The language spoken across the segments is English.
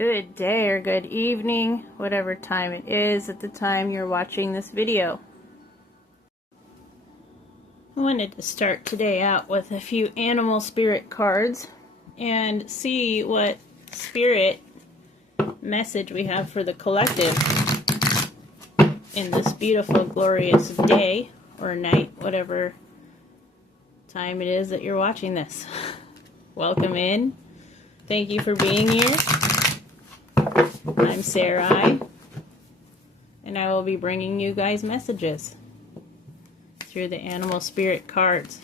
good day or good evening, whatever time it is at the time you're watching this video. I wanted to start today out with a few animal spirit cards and see what spirit message we have for the collective in this beautiful, glorious day or night, whatever time it is that you're watching this. Welcome in. Thank you for being here. I'm Sarai, and I will be bringing you guys messages through the animal spirit cards.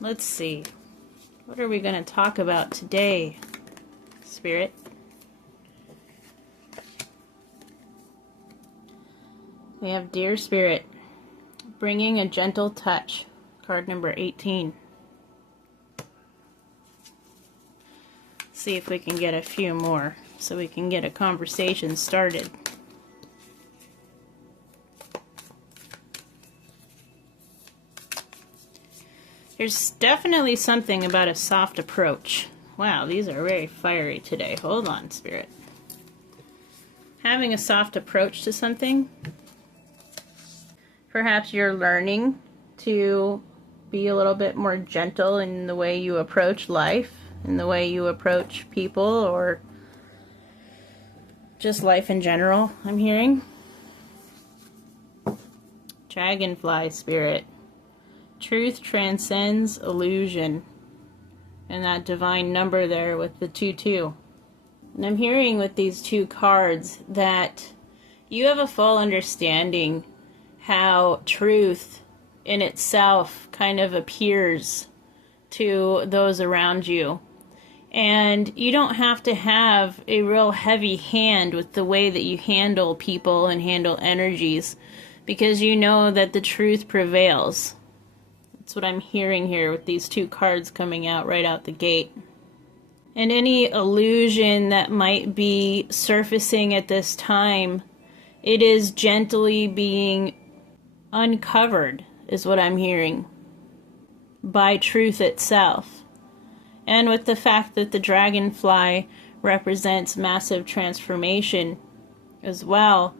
Let's see. What are we going to talk about today, Spirit? We have Dear Spirit, bringing a gentle touch. Card number 18. See if we can get a few more so we can get a conversation started. There's definitely something about a soft approach. Wow, these are very fiery today. Hold on, Spirit. Having a soft approach to something. Perhaps you're learning to be a little bit more gentle in the way you approach life, in the way you approach people, or just life in general, I'm hearing. Dragonfly Spirit. Truth transcends illusion. And that divine number there with the 2-2. And I'm hearing with these two cards that you have a full understanding how truth in itself kind of appears to those around you. And you don't have to have a real heavy hand with the way that you handle people and handle energies, because you know that the truth prevails. That's what I'm hearing here with these two cards coming out right out the gate. And any illusion that might be surfacing at this time, it is gently being uncovered, is what I'm hearing, by truth itself. And with the fact that the dragonfly represents massive transformation as well,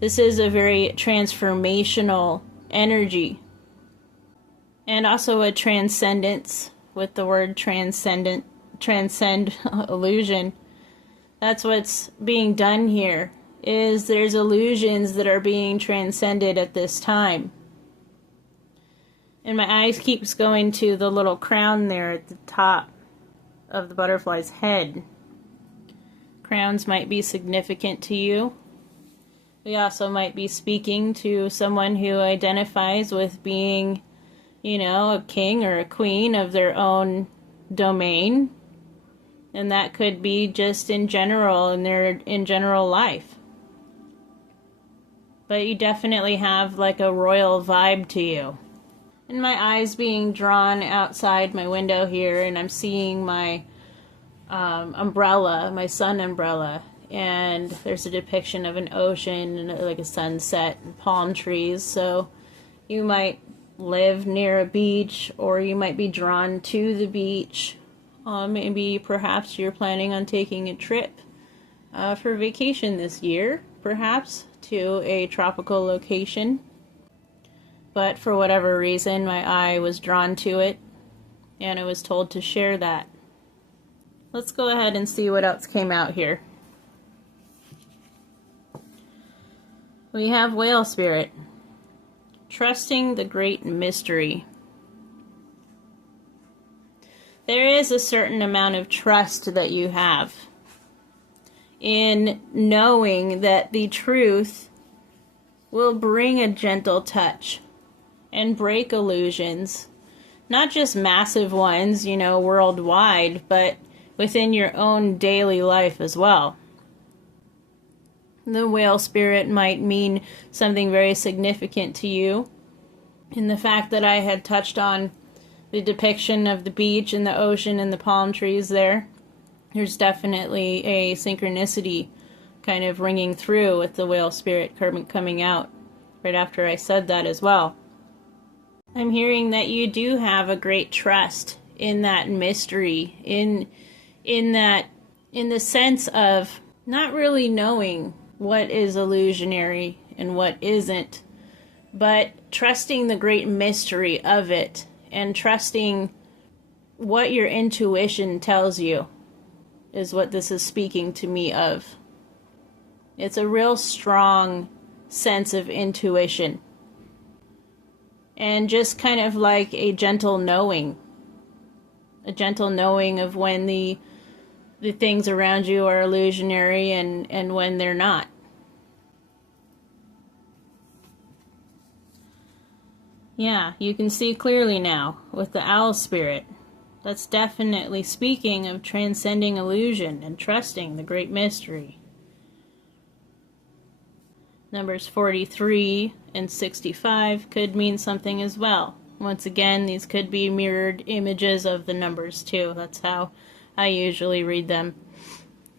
this is a very transformational energy. And also a transcendence, with the word transcend illusion. That's what's being done here, is there's illusions that are being transcended at this time. And my eyes keeps going to the little crown there at the top of the butterfly's head. Crowns might be significant to you. We also might be speaking to someone who identifies with being, you know, a king or a queen of their own domain. And that could be just in general, in general life. But you definitely have like a royal vibe to you. And my eyes being drawn outside my window here, and I'm seeing my umbrella, my sun umbrella, and there's a depiction of an ocean and like a sunset and palm trees. So you might live near a beach, or you might be drawn to the beach. Maybe perhaps you're planning on taking a trip for vacation this year, perhaps to a tropical location. But for whatever reason, my eye was drawn to it, and I was told to share that. Let's go ahead and see what else came out here. We have Whale Spirit. Trusting the great mystery. There is a certain amount of trust that you have in knowing that the truth will bring a gentle touch and break illusions. Not just massive ones, you know, worldwide, but within your own daily life as well. The whale spirit might mean something very significant to you. In the fact that I had touched on the depiction of the beach and the ocean and the palm trees there, there's definitely a synchronicity kind of ringing through with the whale spirit coming out right after I said that as well. I'm hearing that you do have a great trust in that mystery, in in the sense of not really knowing what is illusionary and what isn't, but trusting the great mystery of it and trusting what your intuition tells you is what this is speaking to me of. It's a real strong sense of intuition. And just kind of like a gentle knowing of when the things around you are illusionary and when they're not. Yeah, you can see clearly now with the owl spirit. That's definitely speaking of transcending illusion and trusting the great mystery. Numbers 43 and 65 could mean something as well. Once again, these could be mirrored images of the numbers too. That's how I usually read them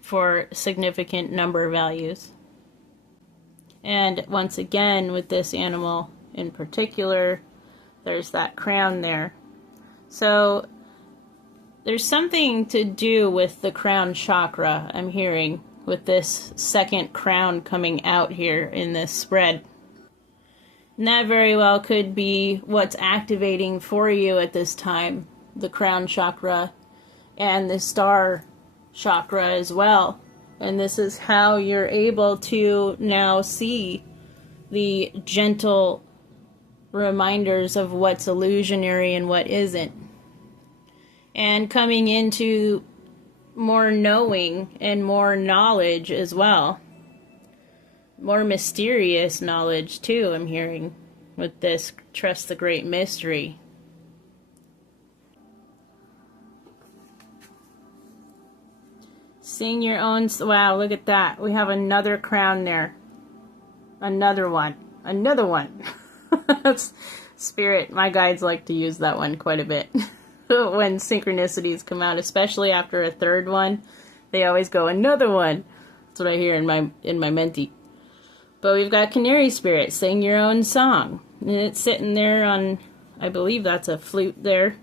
for significant number values. And once again, with this animal in particular, there's that crown there. So there's something to do with the crown chakra, I'm hearing, with this second crown coming out here in this spread. And that very well could be what's activating for you at this time, the crown chakra and the star chakra as well. And this is how you're able to now see the gentle reminders of what's illusionary and what isn't. And coming into more knowing and more knowledge as well. More mysterious knowledge too, I'm hearing, with this trust the great mystery. Sing your own... Wow, look at that. We have another crown there. Another one. Another one. Spirit, my guides like to use that one quite a bit. When synchronicities come out, especially after a third one, they always go, another one. That's what I hear in my menti. But we've got canary spirit, sing your own song. And it's sitting there on, I believe that's a flute there,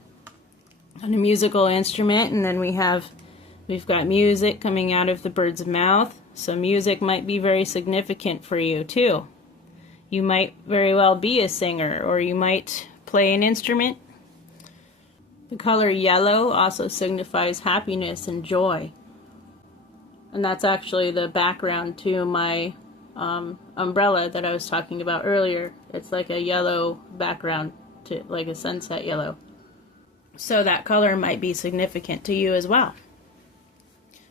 on a musical instrument. And then we've got music coming out of the bird's mouth. So music might be very significant for you too. You might very well be a singer, or you might play an instrument. The color yellow also signifies happiness and joy. And that's actually the background to my umbrella that I was talking about earlier. It's like a yellow background, to like a sunset yellow. So that color might be significant to you as well.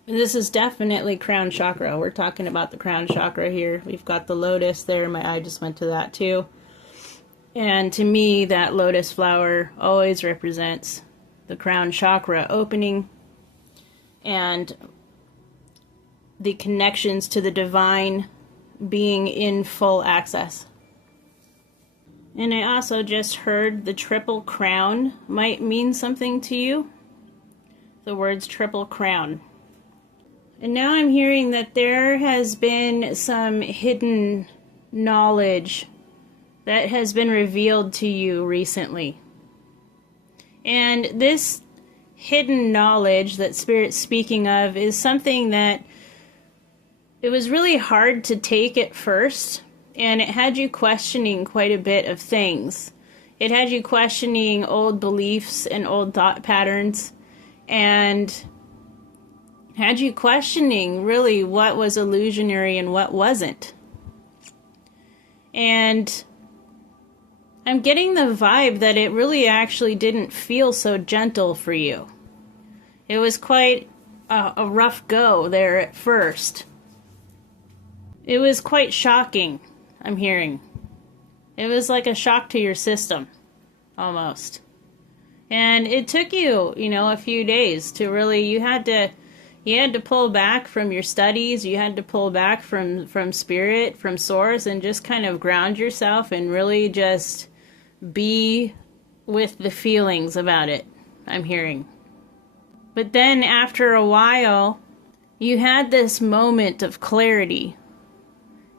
And this is definitely crown chakra. We're talking about the crown chakra here. We've got the lotus there. My eye just went to that too. And to me, that lotus flower always represents the crown chakra opening and the connections to the divine being in full access. And I also just heard the triple crown might mean something to you. The words triple crown. And now I'm hearing that there has been some hidden knowledge that has been revealed to you recently. And this hidden knowledge that Spirit's speaking of is something that it was really hard to take at first, and it had you questioning quite a bit of things. It had you questioning old beliefs and old thought patterns, and had you questioning really what was illusionary and what wasn't. And I'm getting the vibe that it really actually didn't feel so gentle for you. It was quite a rough go there at first. It was quite shocking, I'm hearing. It was like a shock to your system, almost. And it took you, a few days to really, you had to pull back from your studies, you had to pull back from Spirit, from Source, and just kind of ground yourself and really just be with the feelings about it, I'm hearing. But then after a while, you had this moment of clarity,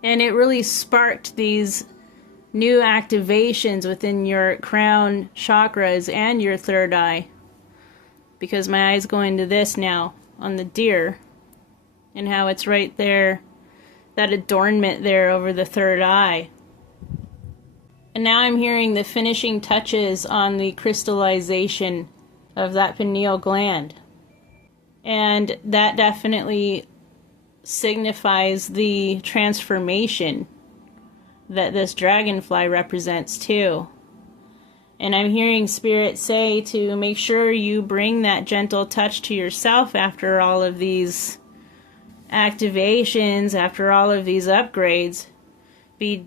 and it really sparked these new activations within your crown chakras and your third eye. Because my eye's going to this now. on the deer, and how it's right there, that adornment there over the third eye. And now I'm hearing the finishing touches on the crystallization of that pineal gland. And that definitely signifies the transformation that this dragonfly represents too. And I'm hearing Spirit say to make sure you bring that gentle touch to yourself after all of these activations, after all of these upgrades.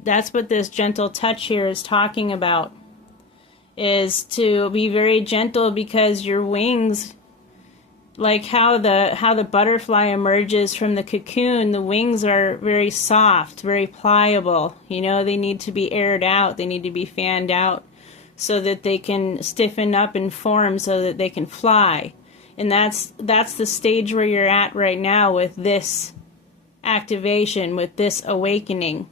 That's what this gentle touch here is talking about, is to be very gentle, because your wings, like how the butterfly emerges from the cocoon, the wings are very soft, very pliable. You know, they need to be aired out, they need to be fanned out so that they can stiffen up and form so that they can fly. And that's the stage where you're at right now with this activation, with this awakening.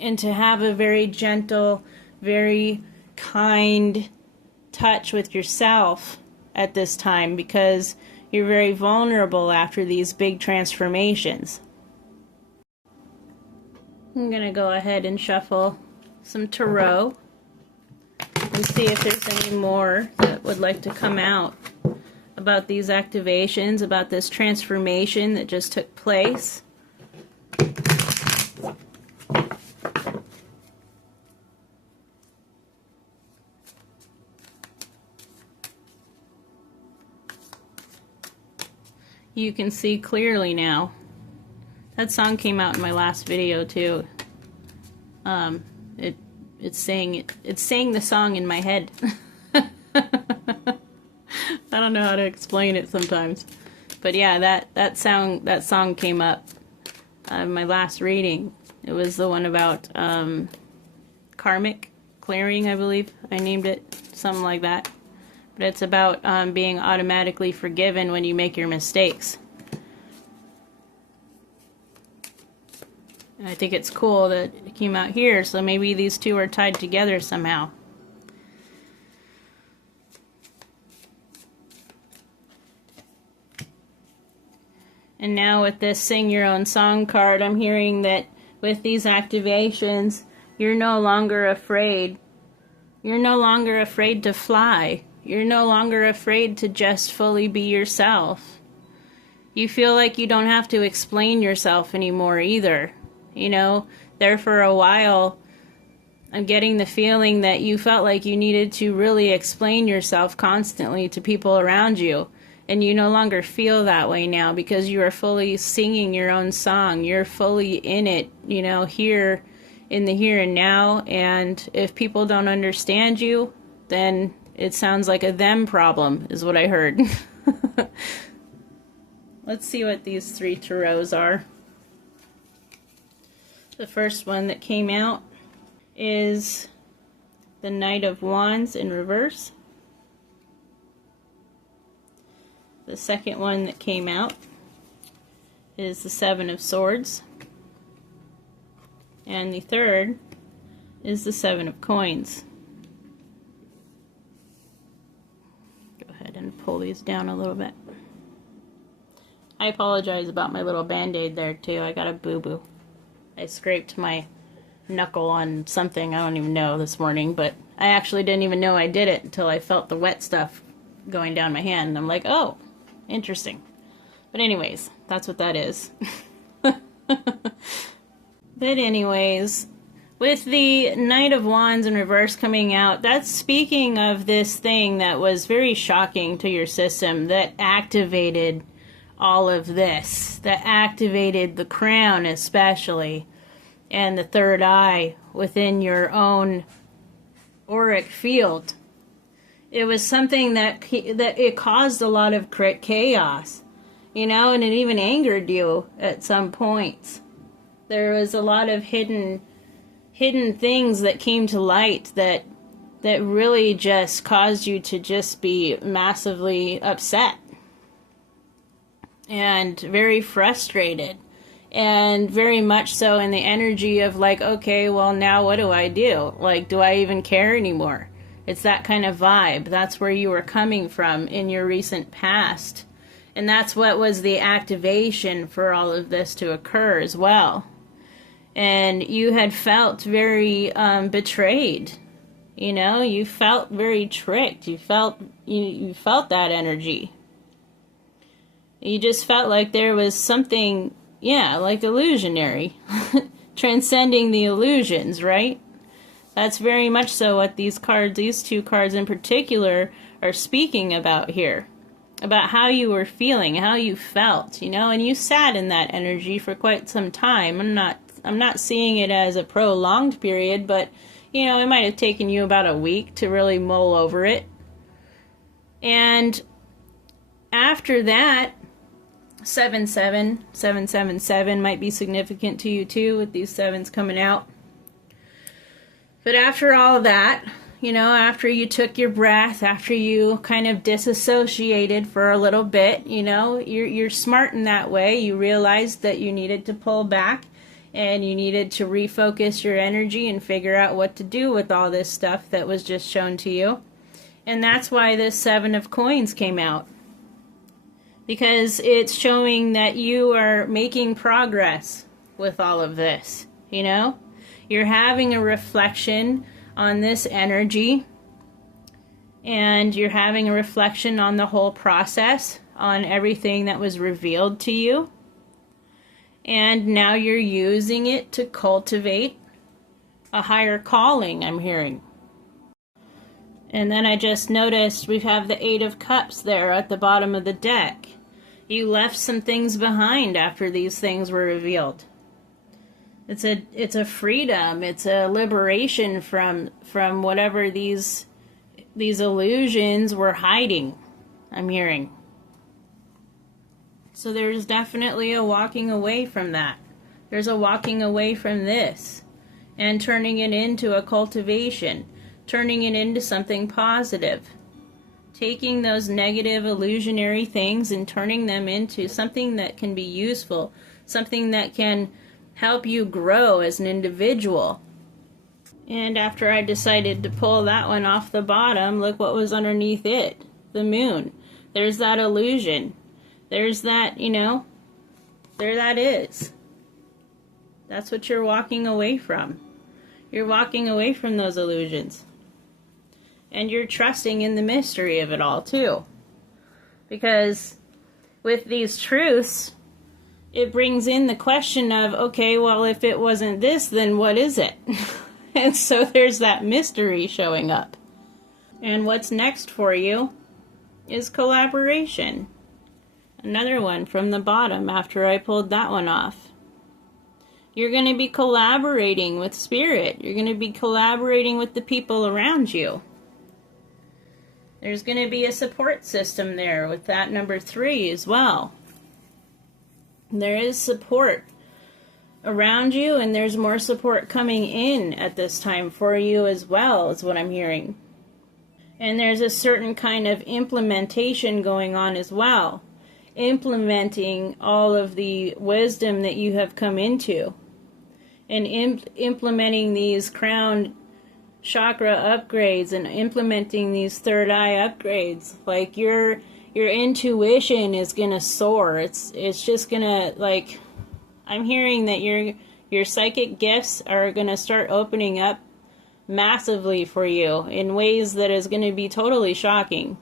And to have a very gentle, very kind touch with yourself at this time, because you're very vulnerable after these big transformations. I'm going to go ahead and shuffle some tarot and see if there's any more that would like to come out about these activations, about this transformation that just took place. You can see clearly now. That song came out in my last video too. It's saying the song in my head. I don't know how to explain it sometimes, but yeah, that song came up in my last reading. It was the one about karmic clearing, I believe I named it, something like that. But it's about being automatically forgiven when you make your mistakes. And I think it's cool that it came out here, so maybe these two are tied together somehow. And now with this Sing Your Own Song card, I'm hearing that with these activations, you're no longer afraid. You're no longer afraid to fly. You're no longer afraid to just fully be yourself. You feel like you don't have to explain yourself anymore either. You know, there for a while, I'm getting the feeling that you felt like you needed to really explain yourself constantly to people around you. And you no longer feel that way now, because you are fully singing your own song. You're fully in it, you know, here in the here and now. And if people don't understand you, then it sounds like a them problem, is what I heard. Let's see what these three tarots are. The first one that came out is the Knight of Wands in reverse. The second one that came out is the Seven of Swords. And the third is the Seven of Coins. Go ahead and pull these down a little bit. I apologize about my little band-aid there too. I got a boo-boo. I scraped my knuckle on something, I don't even know, this morning, but I actually didn't even know I did it until I felt the wet stuff going down my hand, and I'm like, oh, interesting. But anyways, that's what that is. But anyways, with the Knight of Wands in reverse coming out, that's speaking of this thing that was very shocking to your system, that activated all of this, that activated the crown especially, and the third eye within your own auric field. It was something that it caused a lot of chaos, you know, and it even angered you at some points. There was a lot of hidden things that came to light that really just caused you to just be massively upset and very frustrated, and very much so in the energy of like, okay, well, now what do I do? Like, do I even care anymore? It's that kind of vibe. That's where you were coming from in your recent past. And that's what was the activation for all of this to occur as well. And you had felt very betrayed. You know, you felt very tricked. You felt that energy. You just felt like there was something, yeah, like illusionary, transcending the illusions, right? That's very much so what these cards, these two cards in particular, are speaking about here. About how you were feeling, how you felt, you know, and you sat in that energy for quite some time. I'm not seeing it as a prolonged period, but, you know, it might have taken you about a week to really mull over it. And after that, 77777 might be significant to you too, with these sevens coming out. But after all of that, you know, after you took your breath, after you kind of disassociated for a little bit, you know, you're smart in that way. You realized that you needed to pull back and you needed to refocus your energy and figure out what to do with all this stuff that was just shown to you. And that's why this Seven of Coins came out. Because it's showing that you are making progress with all of this, you know? You're having a reflection on this energy, and you're having a reflection on the whole process, on everything that was revealed to you. And now you're using it to cultivate a higher calling, I'm hearing. And then I just noticed we have the Eight of Cups there at the bottom of the deck. You left some things behind after these things were revealed. It's a freedom, it's a liberation from whatever these illusions were hiding, I'm hearing. So there's definitely a walking away from that. There's a walking away from this and turning it into a cultivation, turning it into something positive. Taking those negative illusionary things and turning them into something that can be useful, something that can help you grow as an individual. And after I decided to pull that one off the bottom, look what was underneath it. The moon. There's that illusion. There's that, you know, there that is. That's what you're walking away from. You're walking away from those illusions. And you're trusting in the mystery of it all too. Because with these truths, it brings in the question of, okay, well, if it wasn't this, then what is it? And so there's that mystery showing up. And what's next for you is collaboration. Another one from the bottom after I pulled that one off. You're going to be collaborating with Spirit. You're going to be collaborating with the people around you. There's going to be a support system there with that number 3 as well. There is support around you, and there's more support coming in at this time for you as well, is what I'm hearing. And there's a certain kind of implementation going on as well. Implementing all of the wisdom that you have come into. And implementing these crown chakra upgrades and implementing these third eye upgrades. Like your intuition is gonna soar. It's just gonna, like, I'm hearing that your psychic gifts are gonna start opening up massively for you in ways that is gonna be totally shocking.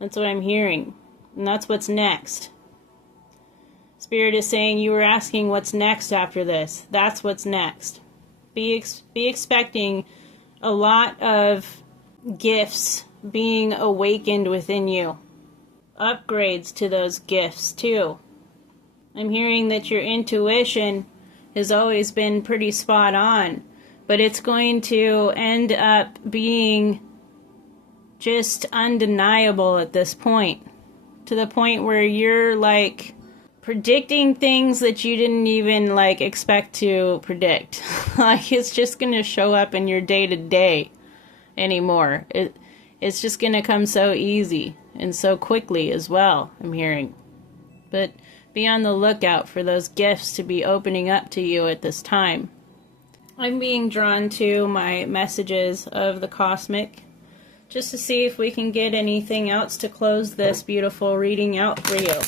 That's what I'm hearing. And that's what's next. Spirit is saying you were asking what's next after this. That's what's next. Be expecting a lot of gifts being awakened within you. Upgrades to those gifts too. I'm hearing that your intuition has always been pretty spot on, but it's going to end up being just undeniable at this point. To the point where you're like predicting things that you didn't even like expect to predict. Like it's just going to show up in your day-to-day anymore. It's just going to come so easy and so quickly as well, I'm hearing. But be on the lookout for those gifts to be opening up to you at this time. I'm being drawn to my messages of the cosmic. just to see if we can get anything else to close this beautiful reading out for you.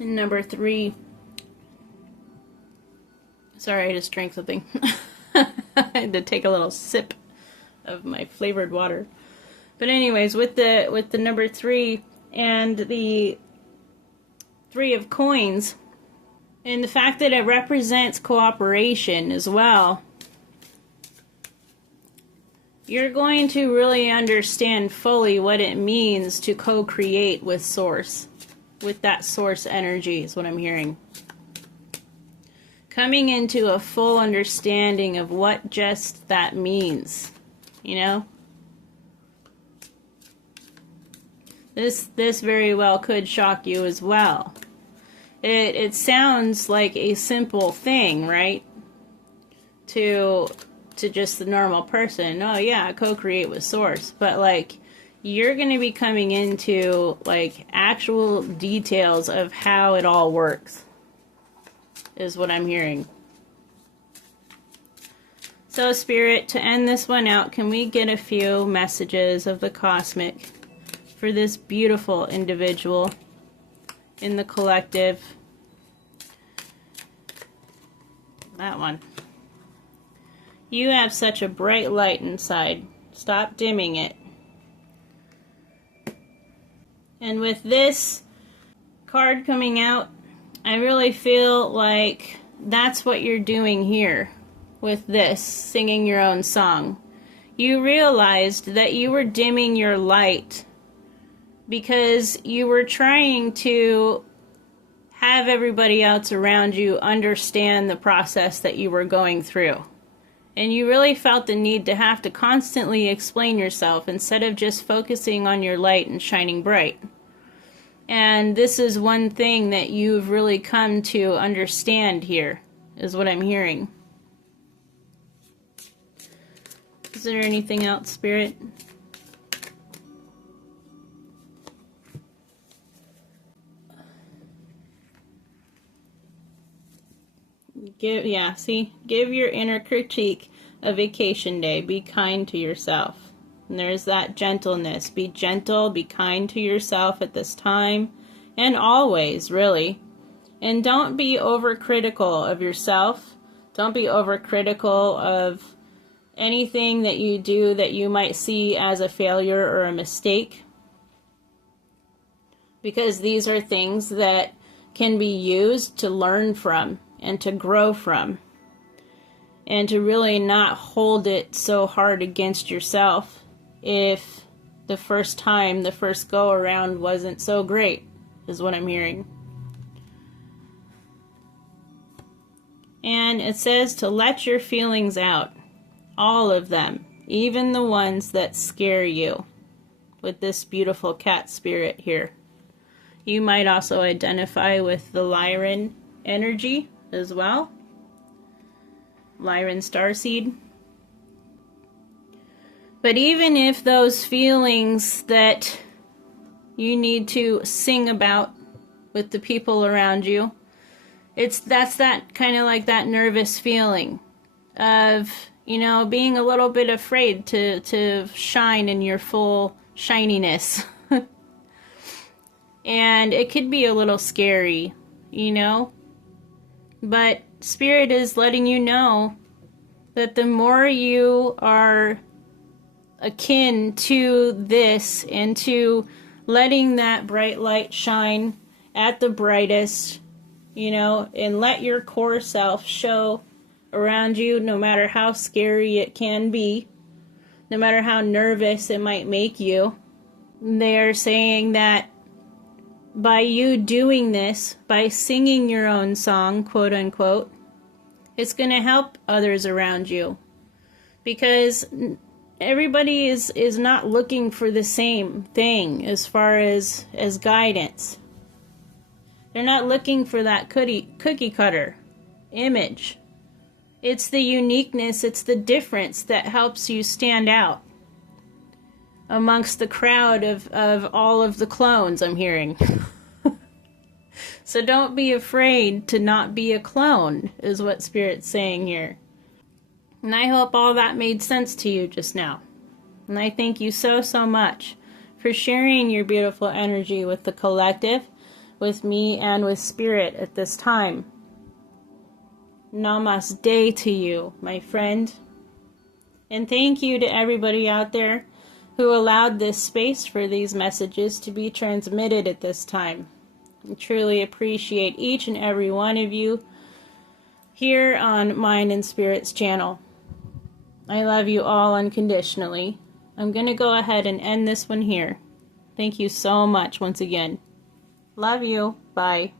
And number 3. Sorry, I just drank something. I had to take a little sip of my flavored water. But anyways, with the number 3 and the 3 of coins, and the fact that it represents cooperation as well, you're going to really understand fully what it means to co-create with Source, with that Source energy is what I'm hearing. Coming into a full understanding of what just that means, you know? This very well could shock you as well. It sounds like a simple thing, right? To just the normal person. Oh yeah, co-create with Source. But like, you're going to be coming into like actual details of how it all works, is what I'm hearing. So Spirit, to end this one out, can we get a few messages of the cosmic for this beautiful individual in the collective? That one. You have such a bright light inside. Stop dimming it. And with this card coming out, I really feel like that's what you're doing here with this, singing your own song. You realized that you were dimming your light because you were trying to have everybody else around you understand the process that you were going through. And you really felt the need to have to constantly explain yourself instead of just focusing on your light and shining bright. And this is one thing that you've really come to understand here, is what I'm hearing. Is there anything else, Spirit? Give your inner critique a vacation day. Be kind to yourself. And there's that gentleness. Be gentle, be kind to yourself at this time, and always, really. And don't be overcritical of yourself. Don't be overcritical of anything that you do that you might see as a failure or a mistake. Because these are things that can be used to learn from and to grow from. And to really not hold it so hard against yourself if the first time, the first go around wasn't so great, is what I'm hearing. And it says to let your feelings out. All of them. Even the ones that scare you. With this beautiful cat spirit here. You might also identify with the Lyran energy as well. Lyran starseed. But even if those feelings that you need to sing about with the people around you, that's that kind of like that nervous feeling of, you know, being a little bit afraid to shine in your full shininess. And it could be a little scary, you know, but Spirit is letting you know that the more you are akin to this and to letting that bright light shine at the brightest, you know, and let your core self show around you, no matter how scary it can be, no matter how nervous it might make you. They're saying that by you doing this, by singing your own song, quote unquote, it's going to help others around you. Because everybody is not looking for the same thing as far as guidance. They're not looking for that cookie cutter image. It's the uniqueness, it's the difference that helps you stand out amongst the crowd of all of the clones, I'm hearing. So don't be afraid to not be a clone, is what Spirit's saying here. And I hope all that made sense to you just now. And I thank you so, so much for sharing your beautiful energy with the collective, with me, and with Spirit at this time. Namaste to you, my friend. And thank you to everybody out there who allowed this space for these messages to be transmitted at this time. I truly appreciate each and every one of you here on Mind and Spirit's channel. I love you all unconditionally. I'm going to go ahead and end this one here. Thank you so much once again. Love you. Bye.